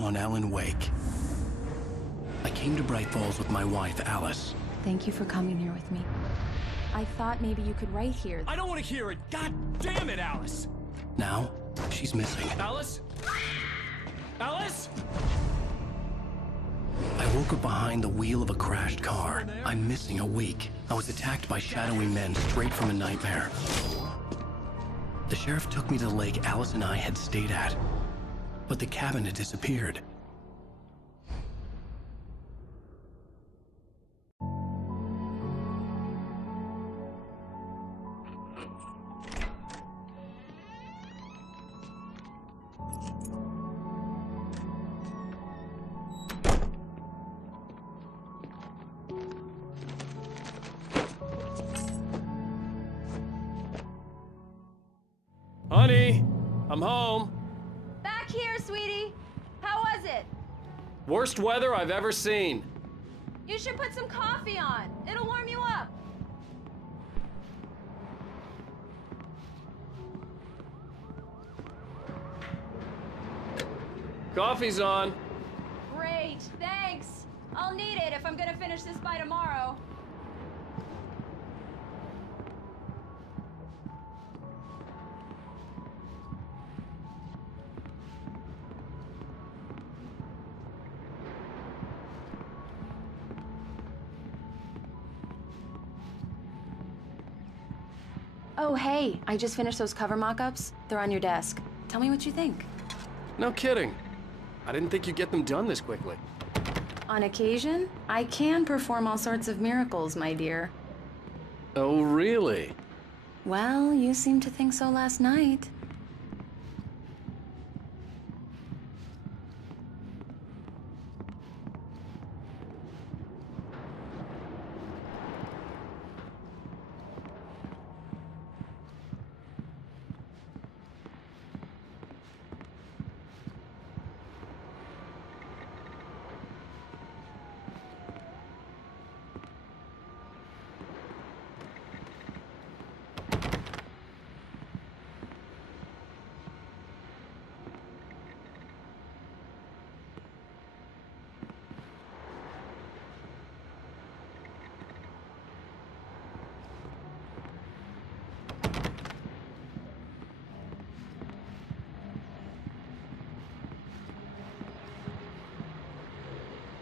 On Alan Wake. I came to Bright Falls with my wife, Alice. Thank you for coming here with me. I thought maybe you could write here. I don't want to hear it! God damn it, Alice! Now, she's missing. Alice? Alice? I woke up behind the wheel of a crashed car. I'm missing a week. I was attacked by shadowy men straight from a nightmare. The sheriff took me to the lake Alice and I had stayed at. But the cabin had disappeared. Honey, I'm home. Back here, sweetie. How was it? Worst weather I've ever seen. You should put some coffee on. It'll warm you up. Coffee's on. Great, thanks. I'll need it if I'm gonna finish this by tomorrow. Oh, hey, I just finished those cover mock-ups. They're on your desk. Tell me what you think. No kidding. I didn't think you'd get them done this quickly. On occasion, I can perform all sorts of miracles, my dear. Oh, really? Well, you seemed to think so last night.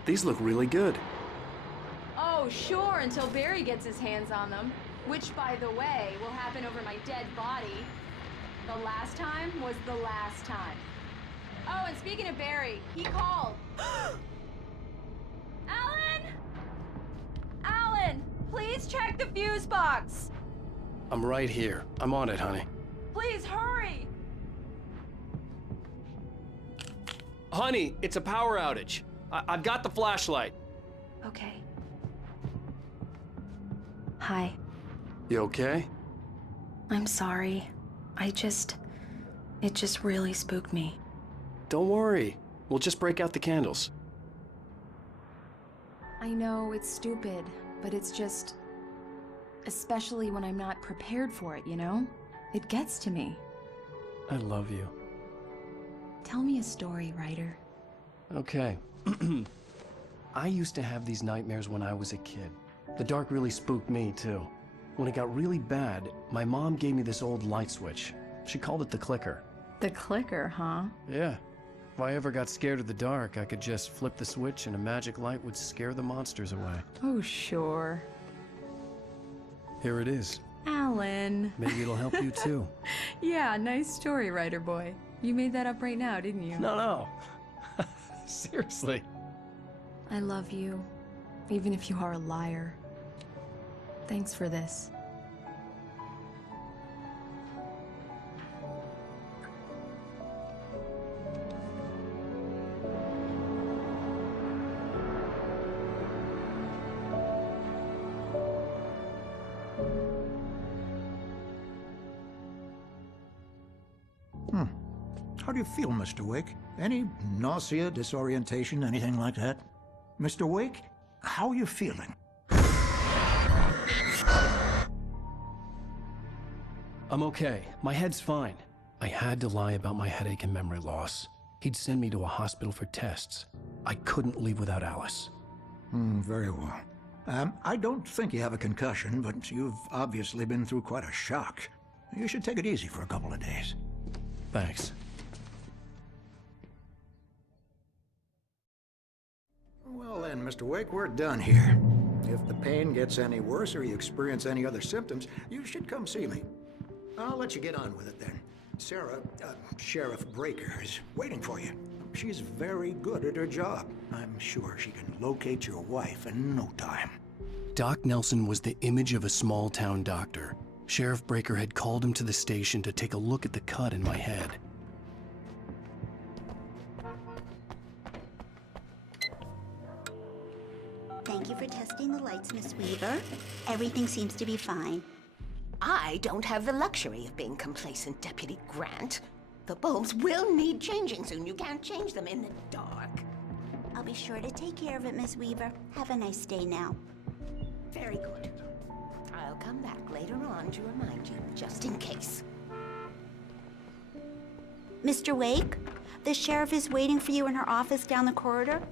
These look really good. Oh, sure, until Barry gets his hands on them. Which, by the way, will happen over my dead body. The last time was the last time. Oh, and speaking of Barry, he called. Alan! Alan, please check the fuse box. I'm right here. I'm on it, honey. Please hurry. Honey, it's a power outage. I've got the flashlight. Okay. Hi. You okay? I'm sorry. It just really spooked me. Don't worry. We'll just break out the candles. I know it's stupid, but it's just... especially when I'm not prepared for it, you know? It gets to me. I love you. Tell me a story, writer. Okay. I used to have these nightmares when I was a kid. The dark really spooked me, too. When it got really bad, my mom gave me this old light switch. She called it the clicker. The clicker, huh? Yeah. If I ever got scared of the dark, I could just flip the switch and a magic light would scare the monsters away. Oh, sure. Here it is. Alan. Maybe it'll help you, too. Yeah, nice story, writer boy. You made that up right now, didn't you? No. Seriously. I love you, even if you are a liar. Thanks for this. How do you feel, Mr. Wake? Any nausea, disorientation, anything like that? Mr. Wake, how are you feeling? I'm okay. My head's fine. I had to lie about my headache and memory loss. He'd send me to a hospital for tests. I couldn't leave without Alice. Very well. I don't think you have a concussion, but you've obviously been through quite a shock. You should take it easy for a couple of days. Thanks. Well then, Mr. Wake, we're done here. If the pain gets any worse or you experience any other symptoms, you should come see me. I'll let you get on with it then. Sarah, Sheriff Breaker, is waiting for you. She's very good at her job. I'm sure she can locate your wife in no time. Doc Nelson was the image of a small-town doctor. Sheriff Breaker had called him to the station to take a look at the cut in my head. Thank you for testing the lights, Miss Weaver. Everything seems to be fine. I don't have the luxury of being complacent, Deputy Grant. The bulbs will need changing soon. You can't change them in the dark. I'll be sure to take care of it, Miss Weaver. Have a nice day now. Very good. I'll come back later on to remind you, just in case. Mr. Wake, the sheriff is waiting for you in her office down the corridor.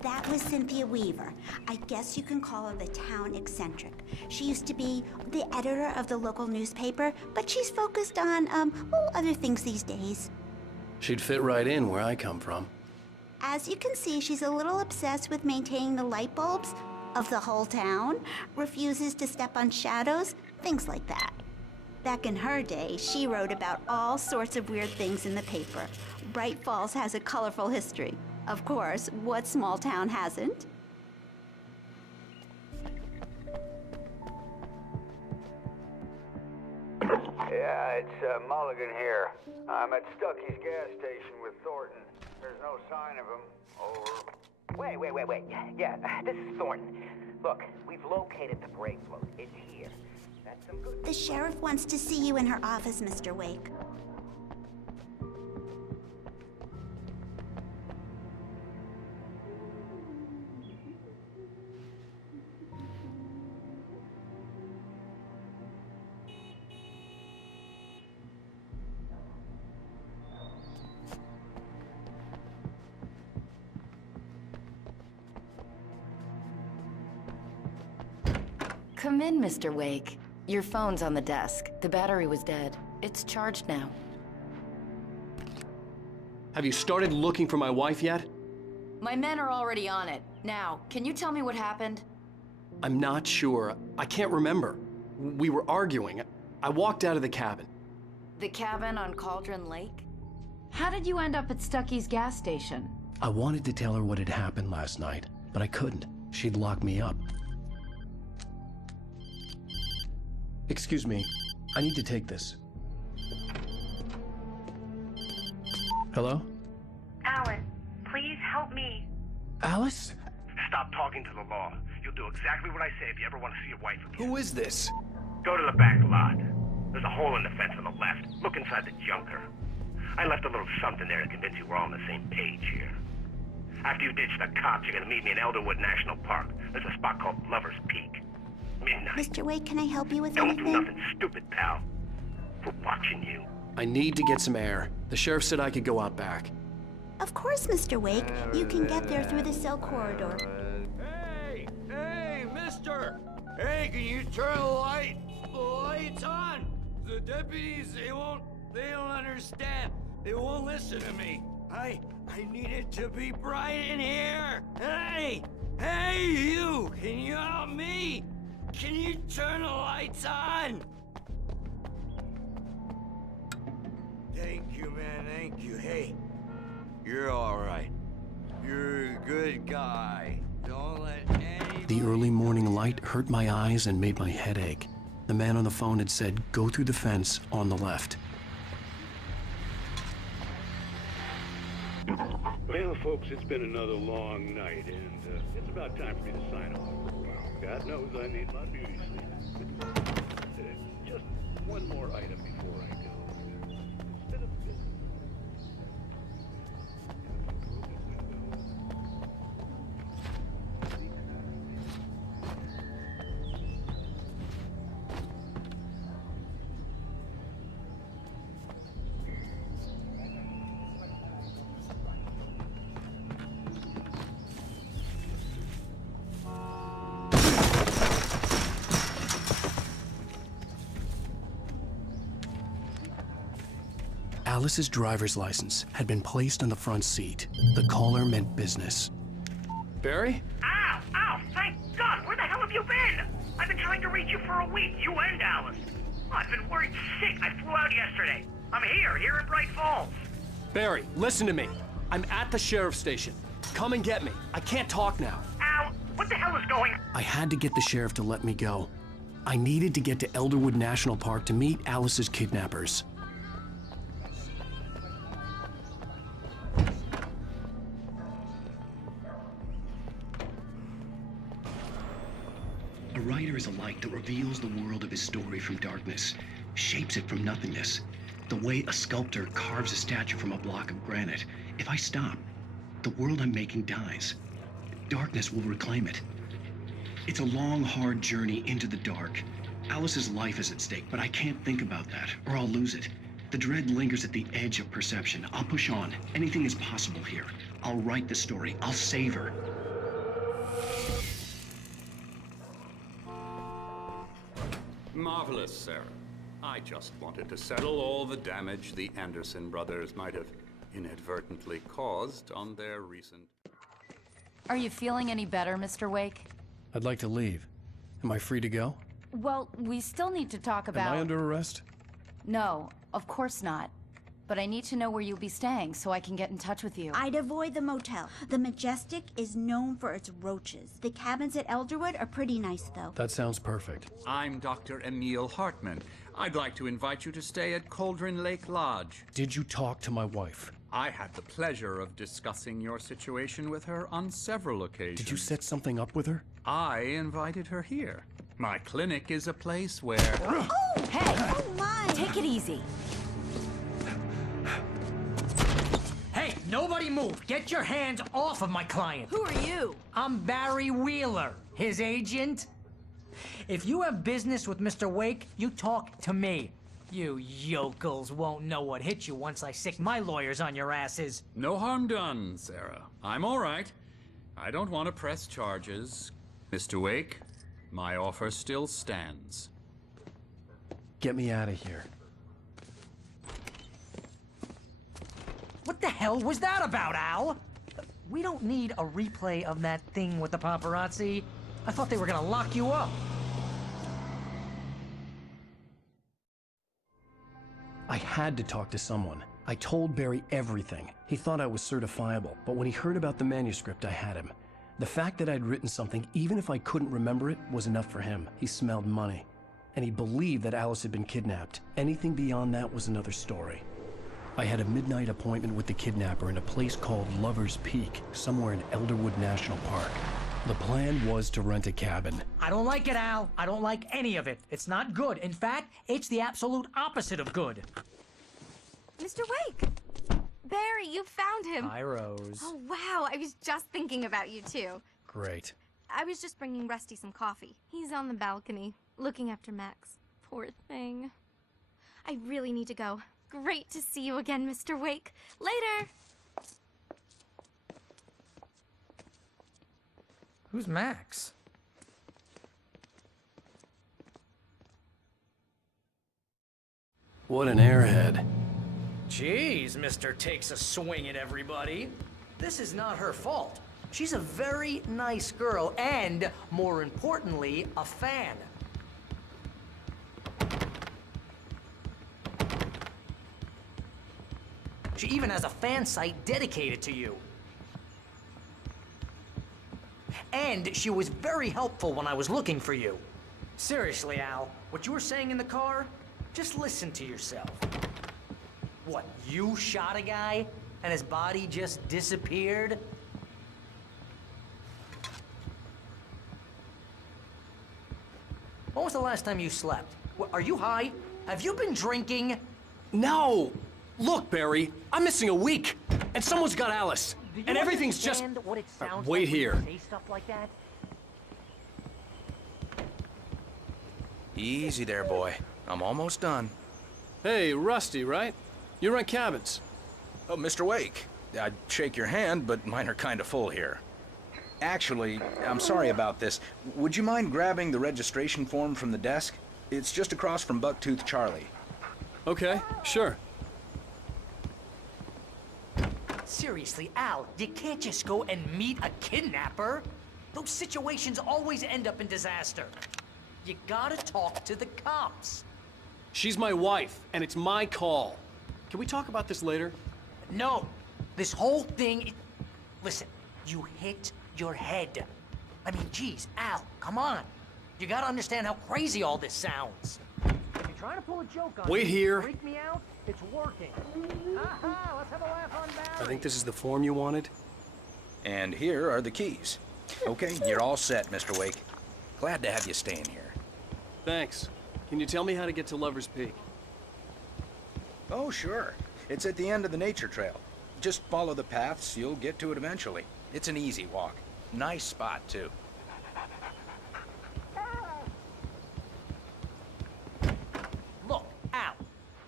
That was Cynthia Weaver. I guess you can call her the town eccentric. She used to be the editor of the local newspaper, but she's focused on, other things these days. She'd fit right in where I come from. As you can see, she's a little obsessed with maintaining the light bulbs of the whole town, refuses to step on shadows, things like that. Back in her day, she wrote about all sorts of weird things in the paper. Bright Falls has a colorful history. Of course, what small town hasn't? Yeah, it's Mulligan here. I'm at Stuckey's gas station with Thornton. There's no sign of him. Over. Wait. Yeah, this is Thornton. Look, we've located the brake float. It's here. That's some good... The sheriff wants to see you in her office, Mr. Wake. Come in, Mr. Wake. Your phone's on the desk. The battery was dead. It's charged now. Have you started looking for my wife yet? My men are already on it. Now, can you tell me what happened? I'm not sure. I can't remember. We were arguing. I walked out of the cabin. The cabin on Cauldron Lake? How did you end up at Stuckey's gas station? I wanted to tell her what had happened last night, but I couldn't. She'd lock me up. Excuse me, I need to take this. Hello? Alan, please help me. Alice? Stop talking to the law. You'll do exactly what I say if you ever want to see your wife again. Who is this? Go to the back lot. There's a hole in the fence on the left. Look inside the junker. I left a little something there to convince you we're all on the same page here. After you ditch the cops, you're gonna meet me in Elderwood National Park. There's a spot called Lover's Peak. Midnight. Mr. Wake, can I help you with Don't anything? do nothing stupid, pal. We're watching you. I need to get some air. The sheriff said I could go out back. Of course, Mr. Wake. You can get there through the cell corridor. Hey, mister! Hey, can you turn the lights on? The deputies, they don't understand. They won't listen to me. I need it to be bright in here. Hey, you! Can you help me? Can you turn the lights on? Thank you, man, thank you. Hey, you're all right. You're a good guy. Don't let anybody... The early morning light hurt my eyes and made my head ache. The man on the phone had said, go through the fence on the left. Well, folks, it's been another long night, and it's about time for me to sign off for a while. God knows I need my beauty sleep. Just one more item before I go. It's been a bit... Alice's driver's license had been placed on the front seat. The caller meant business. Barry? Ow! Ow! Thank God! Where the hell have you been? I've been trying to reach you for a week, you and Alice. Oh, I've been worried sick. I flew out yesterday. I'm here in Bright Falls. Barry, listen to me. I'm at the sheriff's station. Come and get me. I can't talk now. Ow! What the hell is going on? I had to get the sheriff to let me go. I needed to get to Elderwood National Park to meet Alice's kidnappers. A writer is a light that reveals the world of his story from darkness, shapes it from nothingness. The way a sculptor carves a statue from a block of granite. If I stop, the world I'm making dies. Darkness will reclaim it. It's a long, hard journey into the dark. Alice's life is at stake, but I can't think about that, or I'll lose it. The dread lingers at the edge of perception. I'll push on. Anything is possible here. I'll write the story. I'll save her. Marvelous, Sarah. I just wanted to settle all the damage the Anderson brothers might have inadvertently caused on their recent... Are you feeling any better, Mr. Wake? I'd like to leave. Am I free to go? Well, we still need to talk about... Am I under arrest? No, of course not. But I need to know where you'll be staying so I can get in touch with you. I'd avoid the motel. The Majestic is known for its roaches. The cabins at Elderwood are pretty nice, though. That sounds perfect. I'm Dr. Emil Hartman. I'd like to invite you to stay at Cauldron Lake Lodge. Did you talk to my wife? I had the pleasure of discussing your situation with her on several occasions. Did you set something up with her? I invited her here. My clinic is a place where... Oh! Hey! Oh, my! Take it easy. Hey, nobody move! Get your hands off of my client! Who are you? I'm Barry Wheeler, his agent. If you have business with Mr. Wake, you talk to me. You yokels won't know what hit you once I sick my lawyers on your asses. No harm done, Sarah. I'm all right. I don't want to press charges. Mr. Wake, my offer still stands. Get me out of here. What the hell was that about, Al? We don't need a replay of that thing with the paparazzi. I thought they were gonna lock you up. I had to talk to someone. I told Barry everything. He thought I was certifiable, but when he heard about the manuscript, I had him. The fact that I'd written something, even if I couldn't remember it, was enough for him. He smelled money. And he believed that Alice had been kidnapped. Anything beyond that was another story. I had a midnight appointment with the kidnapper in a place called Lover's Peak, somewhere in Elderwood National Park. The plan was to rent a cabin. I don't like it, Al. I don't like any of it. It's not good. In fact, it's the absolute opposite of good. Mr. Wake! Barry, you found him! Hi, Rose. Oh, wow, I was just thinking about you, too. Great. I was just bringing Rusty some coffee. He's on the balcony, looking after Max. Poor thing. I really need to go. Great to see you again, Mr. Wake. Later! Who's Max? What an airhead. Jeez, Mr. Takes a swing at everybody. This is not her fault. She's a very nice girl and, more importantly, a fan. She even has a fan site dedicated to you. And she was very helpful when I was looking for you. Seriously, Al, what you were saying in the car, just listen to yourself. What, you shot a guy and his body just disappeared? When was the last time you slept? Are you high? Have you been drinking? No! Look, Barry, I'm missing a week, and someone's got Alice, and everything's just... What it sounds wait like when here. you say stuff like that? Easy there, boy. I'm almost done. Hey, Rusty, right? You rent cabins. Oh, Mr. Wake. I'd shake your hand, but mine are kind of full here. Actually, I'm sorry about this. Would you mind grabbing the registration form from the desk? It's just across from Bucktooth Charlie. Okay, sure. Seriously, Al, you can't just go and meet a kidnapper. Those situations always end up in disaster. You gotta talk to the cops. She's my wife, and it's my call. Can we talk about this later? No, this whole thing... Listen, you hit your head. I mean, geez, Al, come on. You gotta understand how crazy all this sounds. If you're trying to pull a joke on Wait me, here. freak me out, it's working. Aha, let's have a laugh on Barry. I think this is the form you wanted. And here are the keys. Okay, you're all set, Mr. Wake. Glad to have you staying here. Thanks. Can you tell me how to get to Lover's Peak? Oh, sure. It's at the end of the nature trail. Just follow the paths, you'll get to it eventually. It's an easy walk. Nice spot, too. Look, Al,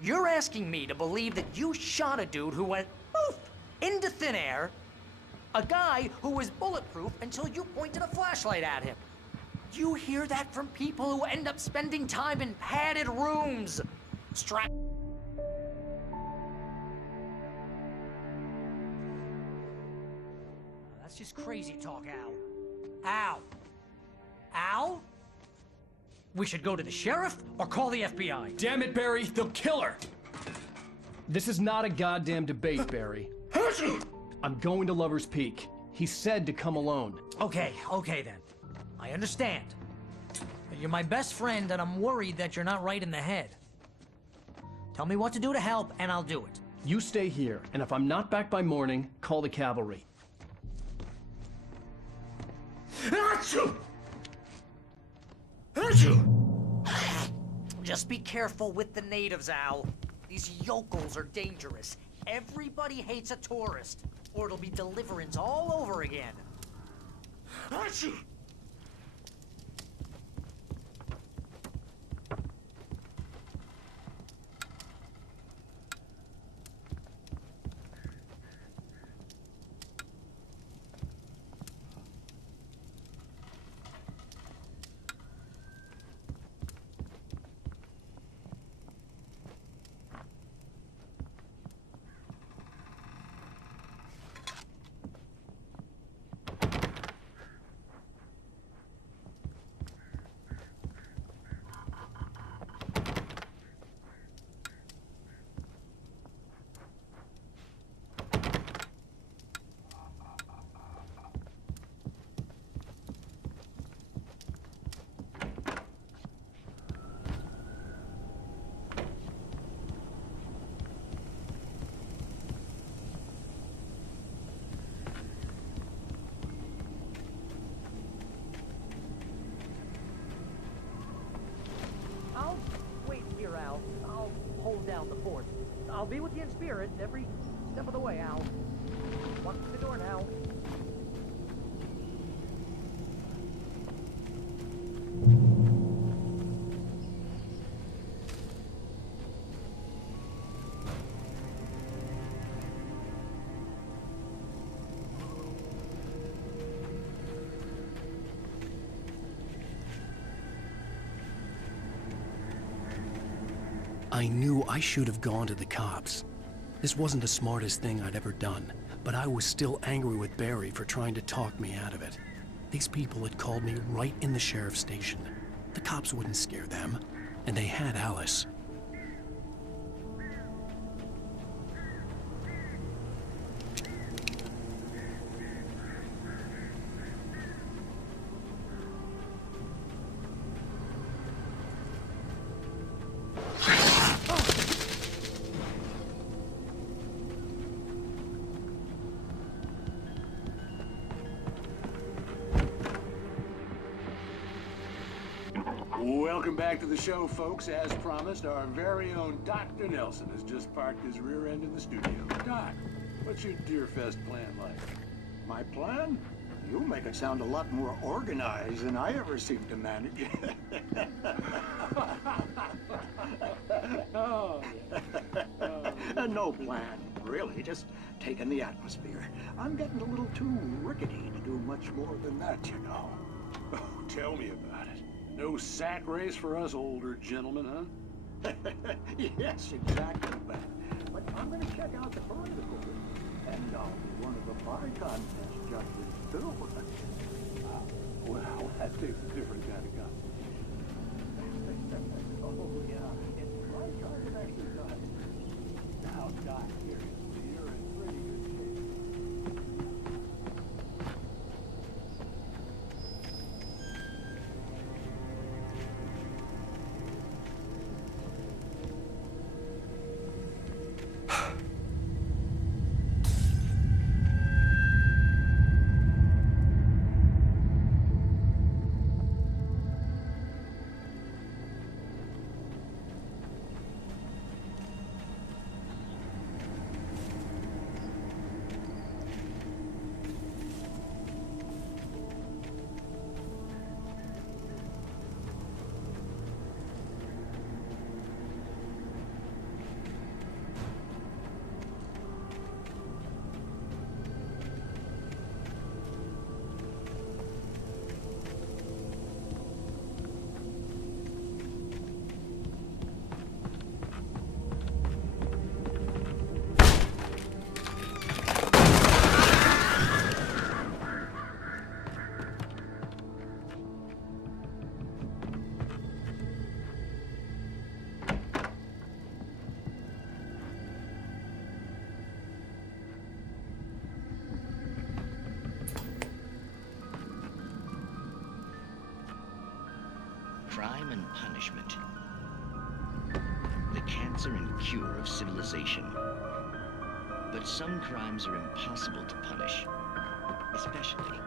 you're asking me to believe that you shot a dude who went poof into thin air, a guy who was bulletproof until you pointed a flashlight at him. You hear that from people who end up spending time in padded rooms. That's just crazy talk, Al. Al? Al? We should go to the sheriff or call the FBI. Damn it, Barry, they'll kill her! This is not a goddamn debate, Barry. I'm going to Lover's Peak. He said to come alone. Okay then. I understand. You're my best friend, and I'm worried that you're not right in the head. Tell me what to do to help, and I'll do it. You stay here, and if I'm not back by morning, call the cavalry. Just be careful with the natives, Al. These yokels are dangerous. Everybody hates a tourist, or it'll be Deliverance all over again. I'll wait here, Al. I'll hold down the fort. I'll be with you in spirit every step of the way, Al. Walk through the door now. I knew I should have gone to the cops. This wasn't the smartest thing I'd ever done, but I was still angry with Barry for trying to talk me out of it. These people had called me right in the sheriff's station. The cops wouldn't scare them, and they had Alice. Welcome back to the show, folks. As promised, our very own Dr. Nelson has just parked his rear end in the studio. Doc, what's your Deerfest plan like? My plan? You make it sound a lot more organized than I ever seem to manage. No plan, really. Just taking the atmosphere. I'm getting a little too rickety to do much more than that, you know. Oh, tell me about it. No sack race for us older gentlemen, huh? Yes, exactly that. But I'm going to check out the vertical. And one of the pie contest judges, too. Well, that takes a different kind of competition. Oh, yeah, it's my kind of exercise. Now, Doc, seriously, you're in pretty good shape. Crime and punishment. The cancer and cure of civilization. But some crimes are impossible to punish, especially.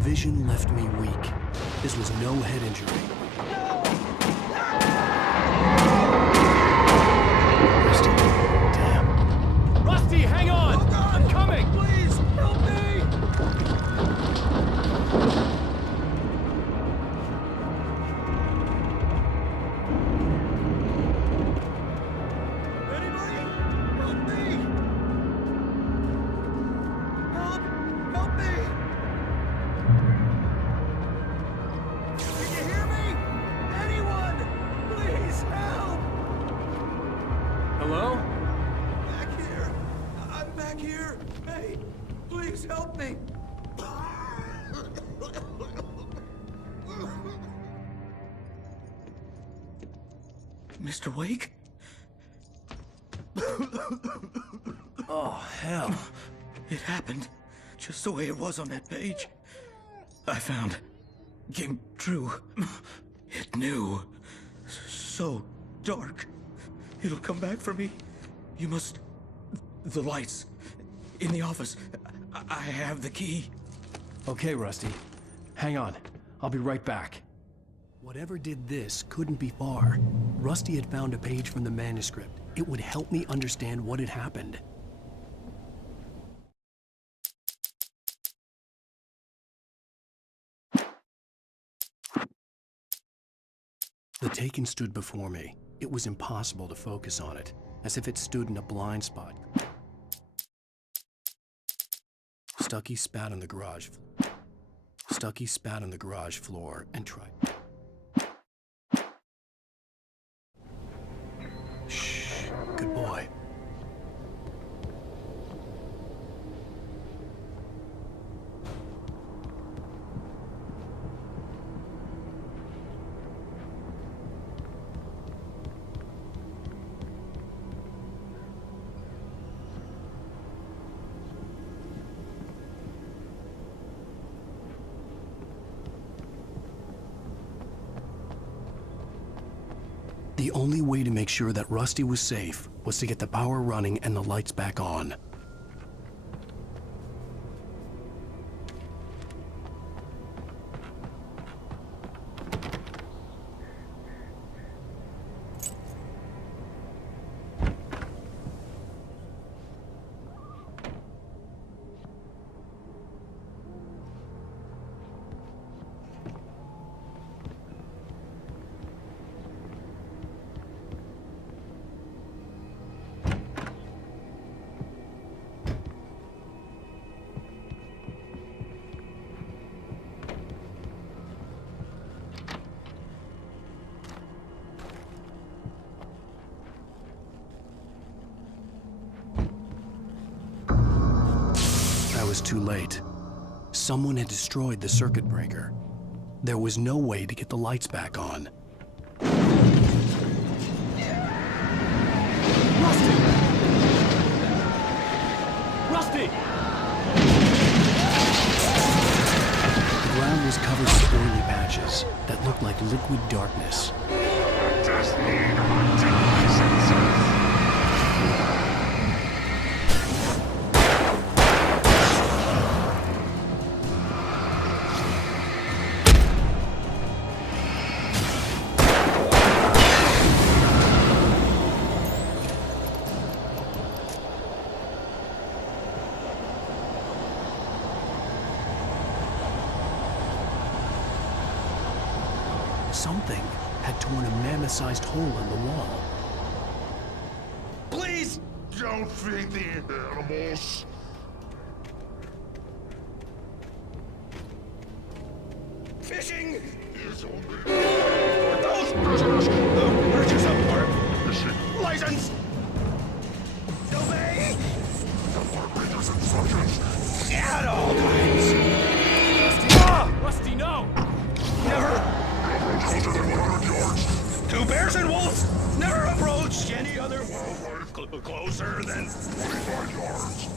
Vision left me weak. This was no head injury. Rusty, damn. Rusty, hang on! Oh, God! I'm coming! Please, help me! Anybody? Help me! Help! Help me! Can you hear me? Anyone? Please help! Hello? Back here. I'm back here. Hey, please help me. Mr. Wake? Oh, hell. It happened just the way it was on that page. I found. Came true. It knew. So dark. It'll come back for me. You must. The lights. In the office. I have the key. Okay, Rusty. Hang on. I'll be right back. Whatever did this couldn't be far. Rusty had found a page from the manuscript. It would help me understand what had happened. The Taken stood before me. It was impossible to focus on it, as if it stood in a blind spot. Stucky spat on the garage. Stucky spat on the garage floor and tried. Shh, good boy. The only way to make sure that Rusty was safe was to get the power running and the lights back on. I was too late. Someone had destroyed the circuit breaker. There was no way to get the lights back on. Rusty! Rusty! The ground was covered with oily patches that looked like liquid darkness. Something had torn a mammoth-sized hole in the wall. Please don't feed the animals. Fishing is only for those prisoners who purchase a fishing license. Obey the operator's instructions at all times. Rusty, no! Never closer than 100 yards. Two bears and wolves never approach any other wildlife closer than 45 yards.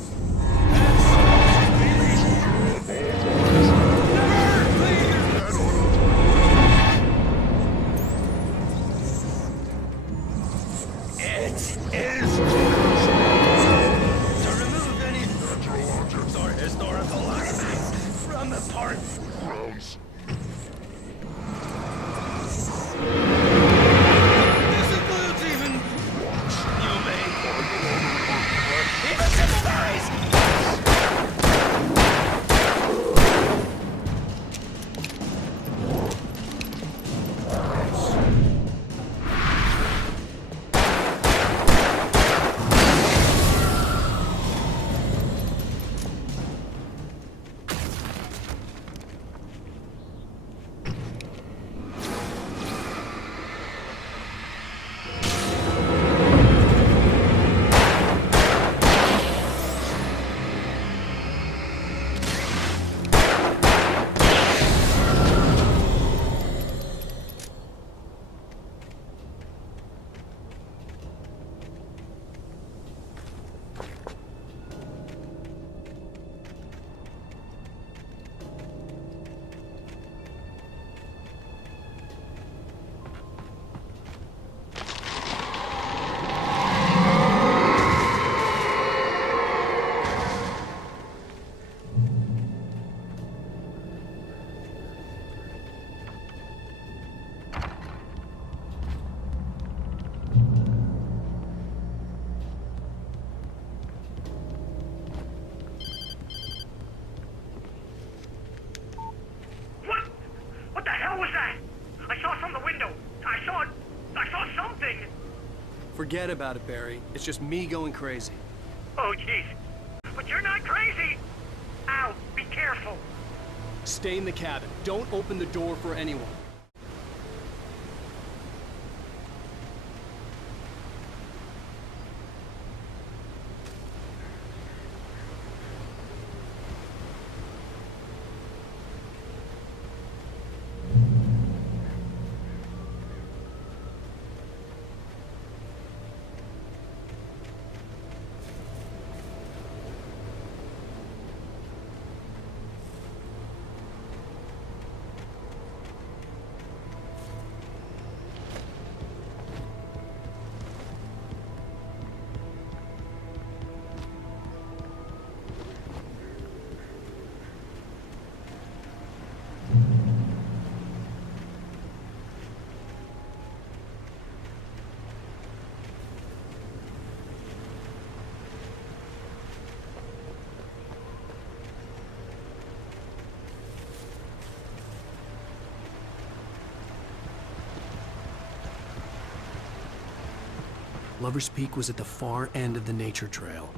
Forget about it, Barry. It's just me going crazy. Oh, jeez. But you're not crazy! Ow, be careful. Stay in the cabin. Don't open the door for anyone. Lover's Peak was at the far end of the nature trail.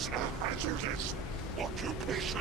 is a hazardous occupation.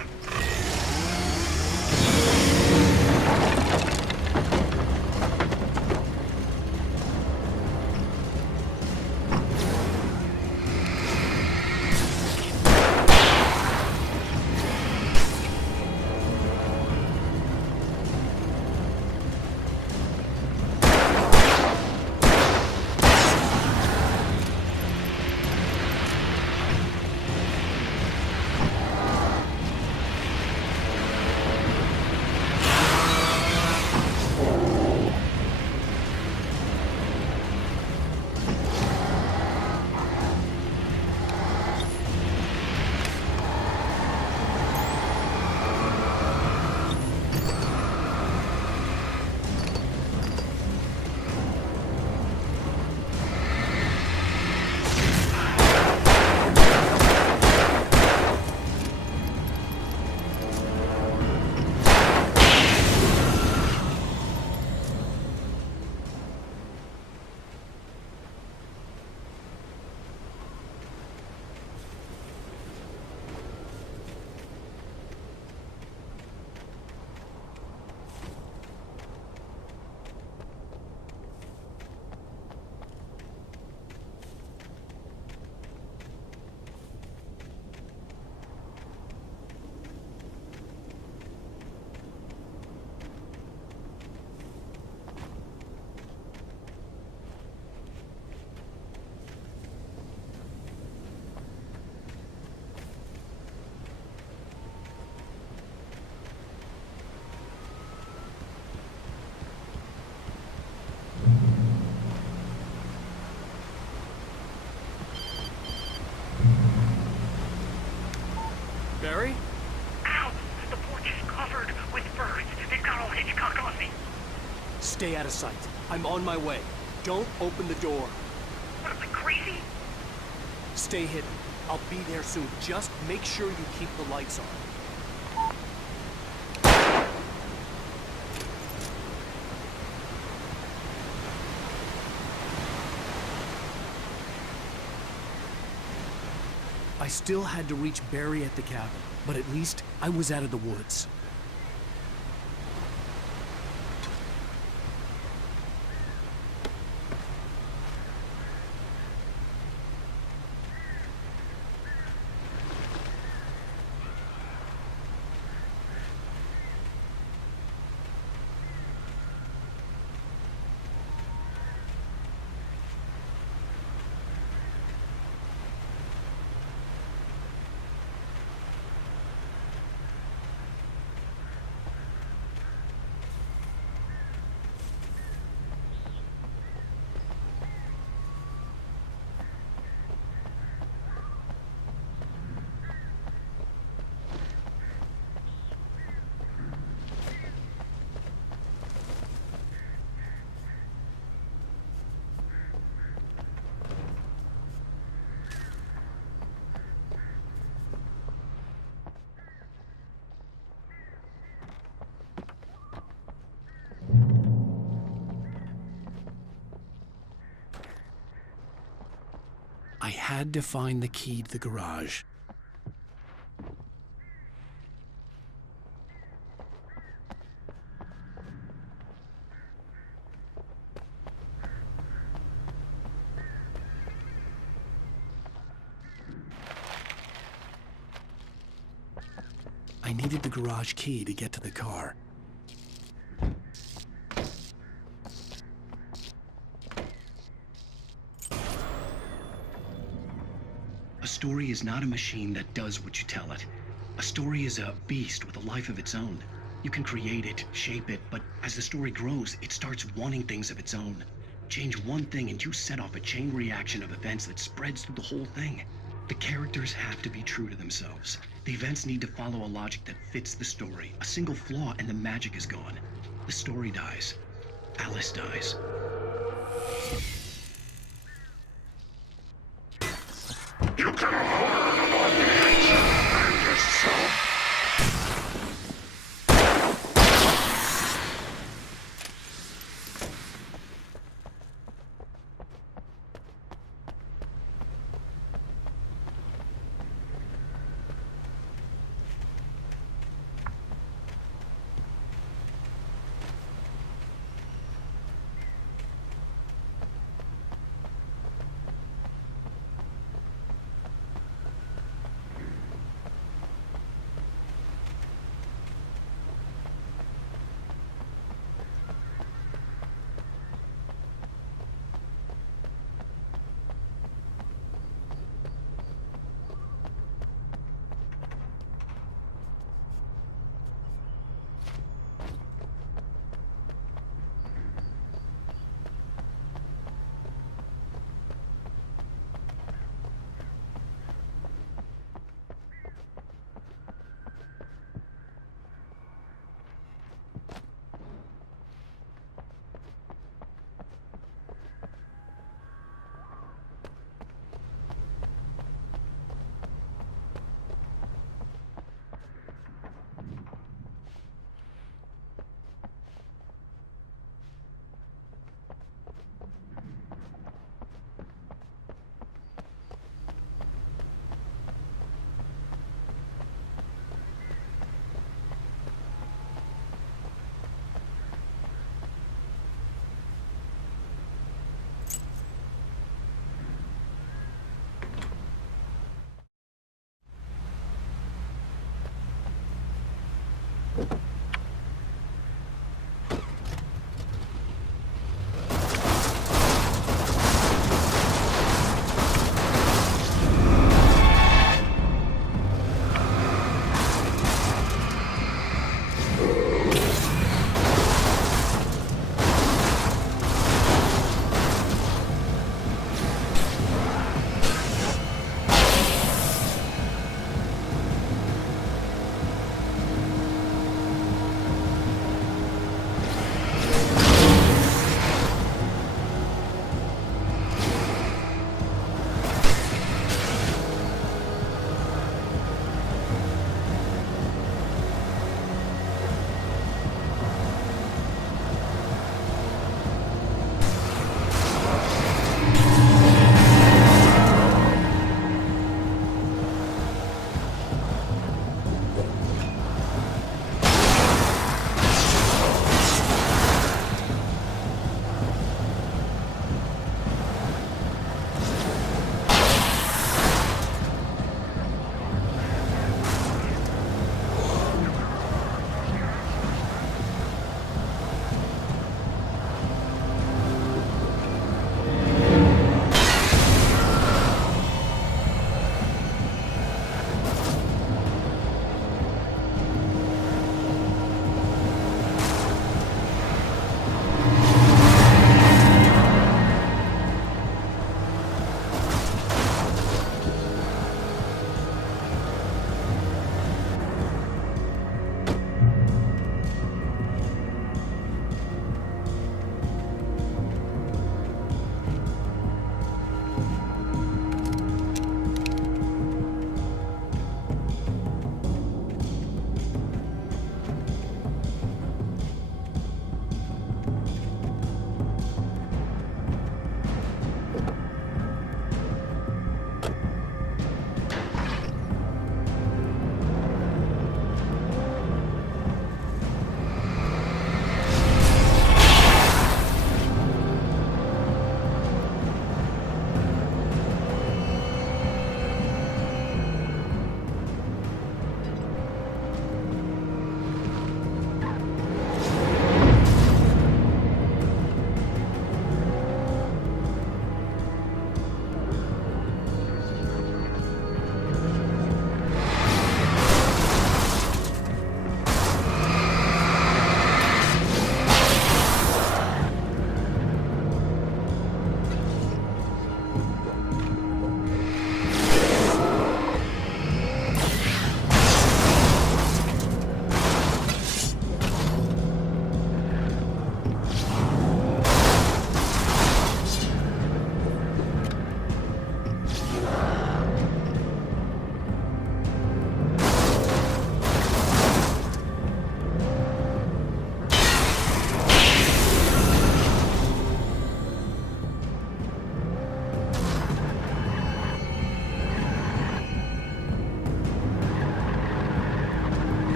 Barry? Ow! The porch is covered with birds. They've got all Hitchcock on me. Stay out of sight. I'm on my way. Don't open the door. What, am I crazy? Stay hidden. I'll be there soon. Just make sure you keep the lights on. I still had to reach Barry at the cabin, but at least I was out of the woods. I had to find the key to the garage. I needed the garage key to get to the car. A story is not a machine that does what you tell it. A story is a beast with a life of its own. You can create it, shape it, but as the story grows, it starts wanting things of its own. Change one thing and you set off a chain reaction of events that spreads through the whole thing. The characters have to be true to themselves. The events need to follow a logic that fits the story. A single flaw and the magic is gone. The story dies. Alice dies. You can hold and yourself.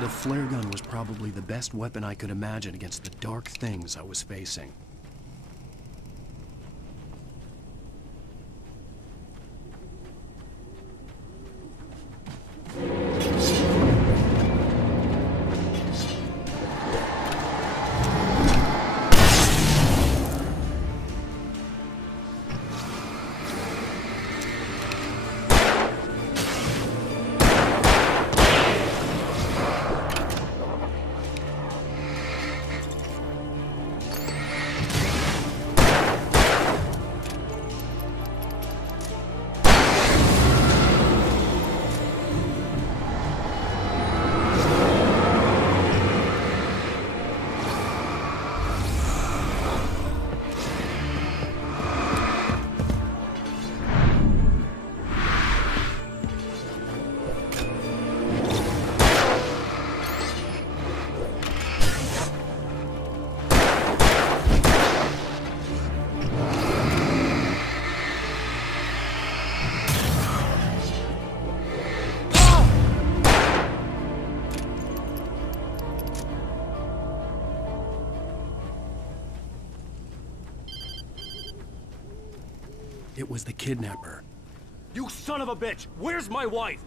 The flare gun was probably the best weapon I could imagine against the dark things I was facing. It was the kidnapper. You son of a bitch! Where's my wife?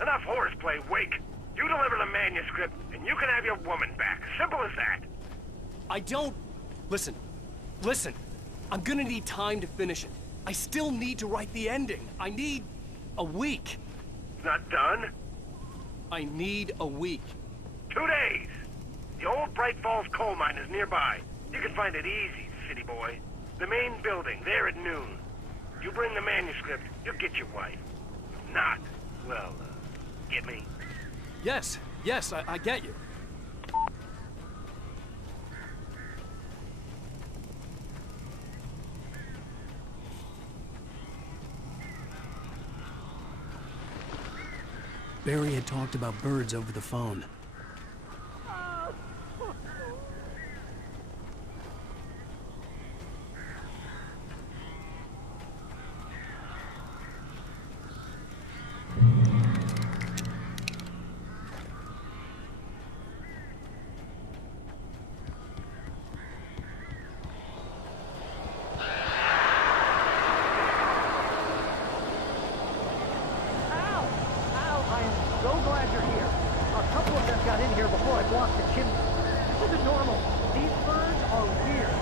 Enough horseplay, Wake. You deliver the manuscript, and you can have your woman back. Simple as that. I don't... Listen. Listen. I'm gonna need time to finish it. I still need to write the ending. I need... a week. It's not done? I need a week. 2 days. The old Bright Falls coal mine is nearby. You can find it easy, city boy. The main building, there at noon. You bring the manuscript, you'll get your wife. If not, well, get me? Yes, I get you. Barry had talked about birds over the phone. So glad you're here. A couple of them got in here before I blocked the chimney. This isn't normal. These birds are weird.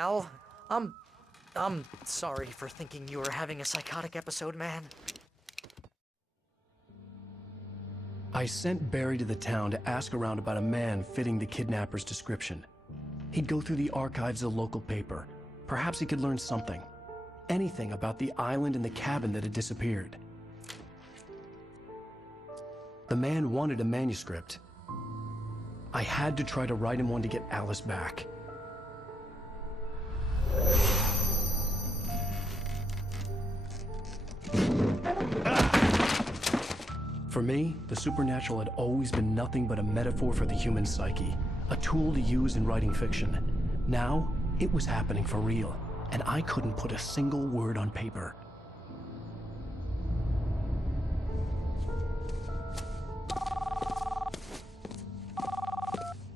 Al. I'm sorry for thinking you were having a psychotic episode, man. I sent Barry to the town to ask around about a man fitting the kidnapper's description. He'd go through the archives of the local paper. Perhaps he could learn something. Anything about the island and the cabin that had disappeared. The man wanted a manuscript. I had to try to write him one to get Alice back. For me, the supernatural had always been nothing but a metaphor for the human psyche, a tool to use in writing fiction. Now, it was happening for real, and I couldn't put a single word on paper.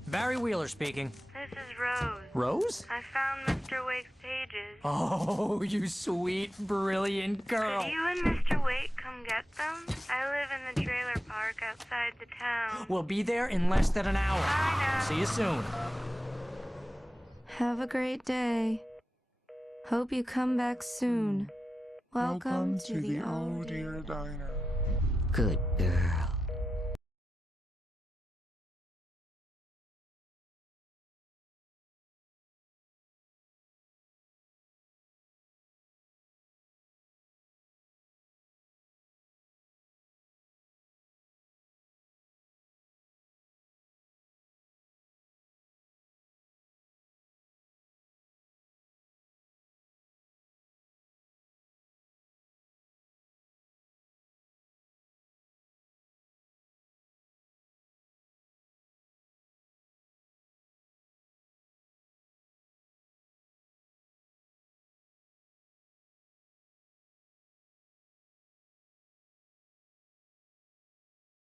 Barry Wheeler speaking. This is Rose. Rose? I found Mr. Wake's pages. Oh, you sweet, brilliant girl. Could you and Mr. Wake come get them? I live in the trailer park outside the town. We'll be there in less than an hour. Bye now. See you soon. Have a great day. Hope you come back soon. Welcome to the Oh Dear Diner. Good girl.